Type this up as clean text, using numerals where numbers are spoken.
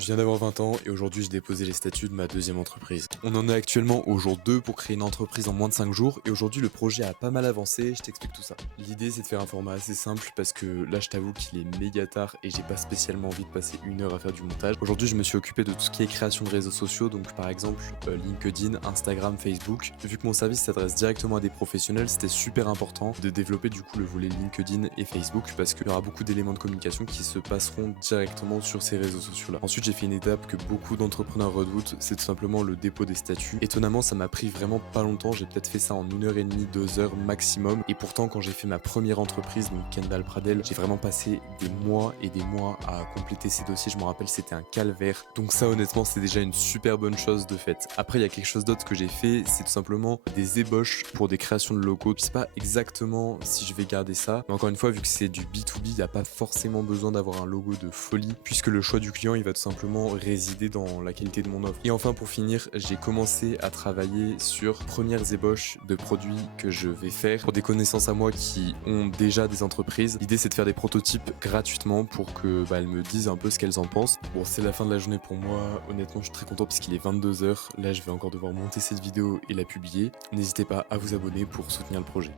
Je viens d'avoir 20 ans et aujourd'hui j'ai déposé les statuts de ma deuxième entreprise. On en est actuellement au jour 2 pour créer une entreprise en moins de 5 jours et aujourd'hui le projet a pas mal avancé, je t'explique tout ça. L'idée c'est de faire un format assez simple parce que là je t'avoue qu'il est méga tard et j'ai pas spécialement envie de passer une heure à faire du montage. Aujourd'hui je me suis occupé de tout ce qui est création de réseaux sociaux, donc par exemple LinkedIn, Instagram, Facebook. Vu que mon service s'adresse directement à des professionnels, c'était super important de développer du coup le volet LinkedIn et Facebook parce qu'il y aura beaucoup d'éléments de communication qui se passeront directement sur ces réseaux sociaux là. Ensuite j'ai fait une étape que beaucoup d'entrepreneurs redoutent, c'est tout simplement le dépôt des statuts. Étonnamment ça m'a pris vraiment pas longtemps, j'ai peut-être fait ça en 1h30, 2 heures maximum. Et pourtant quand j'ai fait ma première entreprise, donc Kendall Pradel, j'ai vraiment passé des mois et des mois à compléter ces dossiers, je me rappelle c'était un calvaire. Donc ça honnêtement c'est déjà une super bonne chose de fait. Après il y a quelque chose d'autre que j'ai fait, c'est tout simplement des ébauches pour des créations de logos. Je sais pas exactement si je vais garder ça, mais encore une fois vu que c'est du B2B, il n'y a pas forcément besoin d'avoir un logo de folie, puisque le choix du client il va tout simplement résider dans la qualité de mon offre. Et enfin pour finir, j'ai commencé à travailler sur premières ébauches de produits que je vais faire pour des connaissances à moi qui ont déjà des entreprises. L'idée c'est de faire des prototypes gratuitement pour que elles me disent un peu ce qu'elles en pensent. Bon c'est la fin de la journée pour moi, honnêtement je suis très content parce qu'il est 22 h. Là je vais encore devoir monter cette vidéo et la publier. N'hésitez pas à vous abonner pour soutenir le projet.